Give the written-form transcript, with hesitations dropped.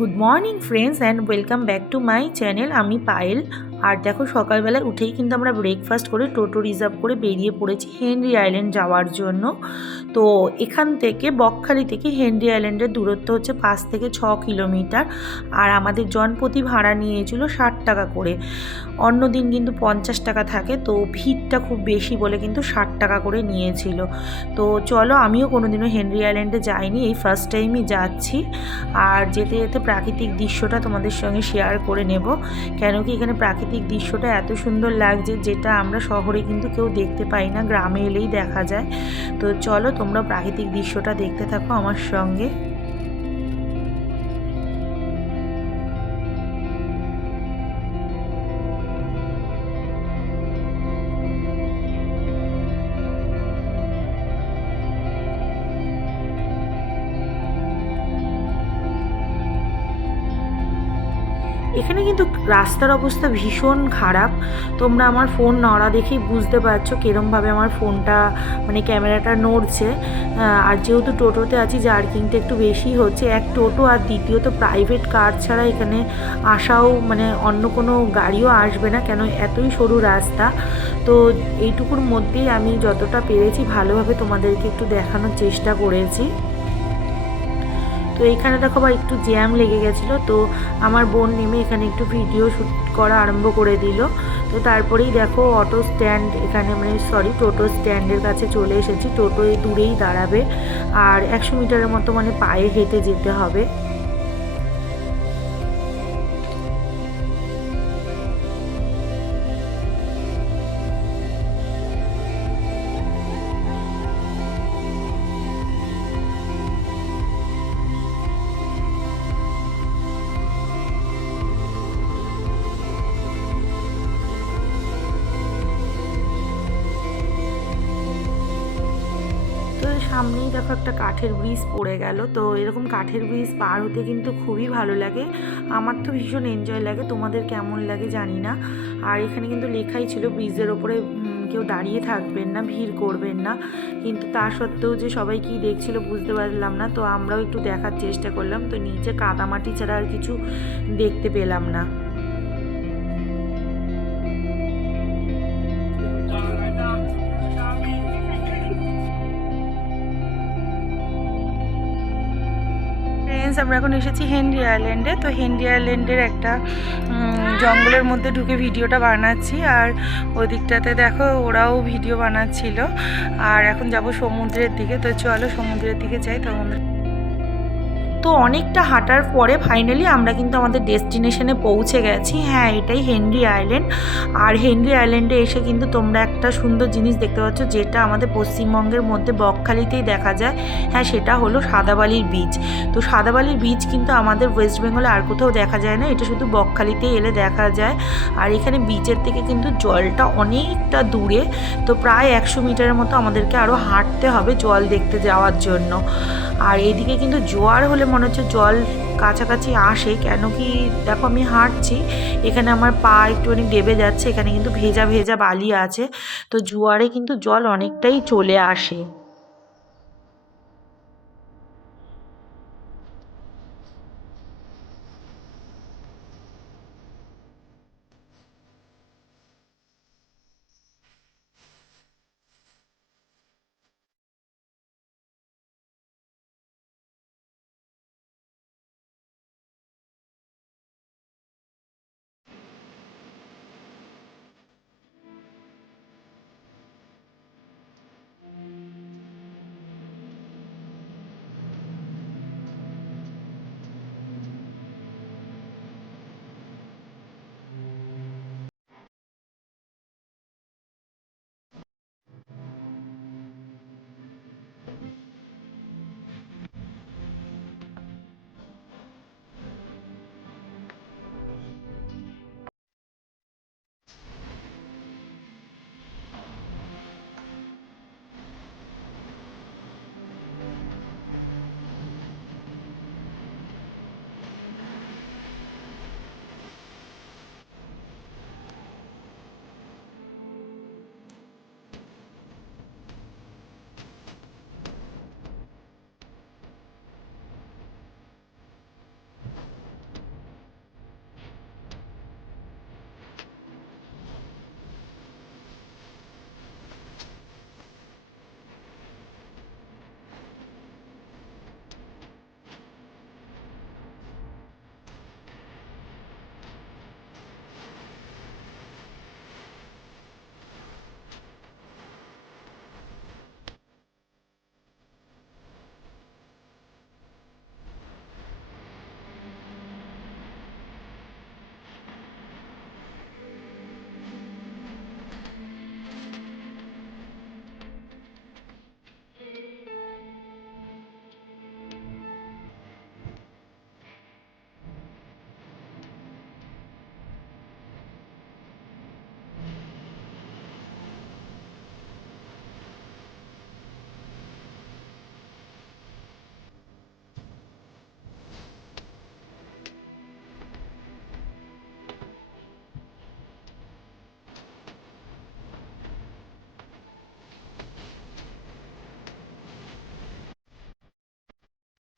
Good morning friends and welcome back to my channel. আমি পায়েল। আর দেখো সকালবেলা উঠেই কিন্তু আমরা ব্রেকফাস্ট করে টোটো রিজার্ভ করে বেরিয়ে পড়েছি হেনরি আইল্যান্ড যাওয়ার জন্য। তো এখান থেকে বকখালি থেকে হেনরি আইল্যান্ডের দূরত্ব হচ্ছে 5 থেকে 6 কিলোমিটার। আর আমাদের জনপ্রতি ভাড়া নিয়েছিল 60 টাকা করে। অন্য দিন কিন্তু 50 টাকা থাকে, তো ভিড়টা খুব বেশি বলে কিন্তু 60 টাকা করে নিয়েছিল। তো চলো, আমিও কোনোদিনও হেনরি আইল্যান্ডে যাইনি, এই ফার্স্ট টাইমই যাচ্ছি। আর যেতে যেতে প্রাকৃতিক দৃশ্যটা তোমাদের সঙ্গে শেয়ার করে নেব, কেন কি এখানে প্রাকৃতিক দৃশ্যটা এত সুন্দর লাগছে, যেটা আমরা শহরে কিন্তু কেউ দেখতে পাই না, গ্রামে এলেই দেখা যায়। তো চলো, তোমরা প্রাকৃতিক দৃশ্যটা দেখতে থাকো আমার সঙ্গে। এখানে কিন্তু রাস্তার অবস্থা ভীষণ খারাপ। তোমরা আমার ফোন নড়া দেখেই বুঝতে পারছো কীরমভাবে আমার ফোনটা মানে ক্যামেরাটা নড়ছে। আর যেহেতু টোটোতে আছি, জার্কিংটা একটু বেশি হচ্ছে। এক টোটো আর দ্বিতীয়ত প্রাইভেট কার ছাড়া এখানে আসাও মানে অন্য কোনো গাড়িও আসবে না, কেন এতই সরু রাস্তা। তো এইটুকুর মধ্যেই আমি যতটা পেরেছি ভালোভাবে তোমাদেরকে একটু দেখানোর চেষ্টা করেছি। তো এখানে দেখো বা একটু জ্যাম লেগে গেছিলো, তো আমার বোন নেমে এখানে একটু ভিডিও শ্যুট করা আরম্ভ করে দিল। তো তারপরেই দেখো অটো স্ট্যান্ড এখানে টোটো স্ট্যান্ডের কাছে চলে এসেছি। টোটো দূরেই দাঁড়াবে, আর 100 মিটারের মতো মানে পায়ে হেঁটে যেতে হবে। তো সামনেই দেখো একটা কাঠের ব্রিজ পড়ে গেল। তো এরকম কাঠের ব্রিজ পার হতে কিন্তু খুবই ভালো লাগে, আমার তো ভীষণ এনজয় লাগে, তোমাদের কেমন লাগে জানি না। আর এখানে কিন্তু লেখাই ছিল ব্রিজের ওপরে কেউ দাঁড়িয়ে থাকবেন না, ভিড় করবেন না, কিন্তু তা সত্ত্বেও যে সবাই কি দেখছিল বুঝতে পারলাম না। তো আমরাও একটু দেখার চেষ্টা করলাম, তো নিচে কাদামাটি ছাড়া আর কিছু দেখতে পেলাম না। ফ্রেন্ডস, আমরা এখন এসেছি হেনরি আইল্যান্ডে। তো হেনরি আইল্যান্ডের একটা জঙ্গলের মধ্যে ঢুকে ভিডিওটা বানাচ্ছি, আর ওই দিকটাতে দেখো ওরাও ভিডিও বানাচ্ছিল। আর এখন যাব সমুদ্রের দিকে। তো চলো সমুদ্রের দিকে যাই। তো অনেকটা হাঁটার পরে ফাইনালি আমরা কিন্তু আমাদের ডেস্টিনেশনে পৌঁছে গেছি। হ্যাঁ, এটাই হেনরি আইল্যান্ড। আর হেনরি আইল্যান্ডে এসে কিন্তু তোমরা একটা সুন্দর জিনিস দেখতে পাচ্ছ, যেটা আমাদের পশ্চিমবঙ্গের মধ্যে বকখালিতেই দেখা যায়। হ্যাঁ, সেটা হলো সাদাবালির বীচ। তো সাদাবালির বীচ কিন্তু আমাদের ওয়েস্ট বেঙ্গলে আর কোথাও দেখা যায় না, এটা শুধু বকখালিতেই এলে দেখা যায়। আর এখানে বিচের থেকে কিন্তু জলটা অনেকটা দূরে, তো প্রায় 100 মিটারের মতো আমাদেরকে আরও হাঁটতে হবে জল দেখতে যাওয়ার জন্য। আর এইদিকে কিন্তু জোয়ার হলে মনে হচ্ছে জল কাছাকাছি আসে, কেন কি দেখো আমি হাঁটছি, এখানে আমার পা একটুখানি ডেবে যাচ্ছে, এখানে কিন্তু ভেজা ভেজা বালি আছে, তো জোয়ারে কিন্তু জল অনেকটাই চলে আসে।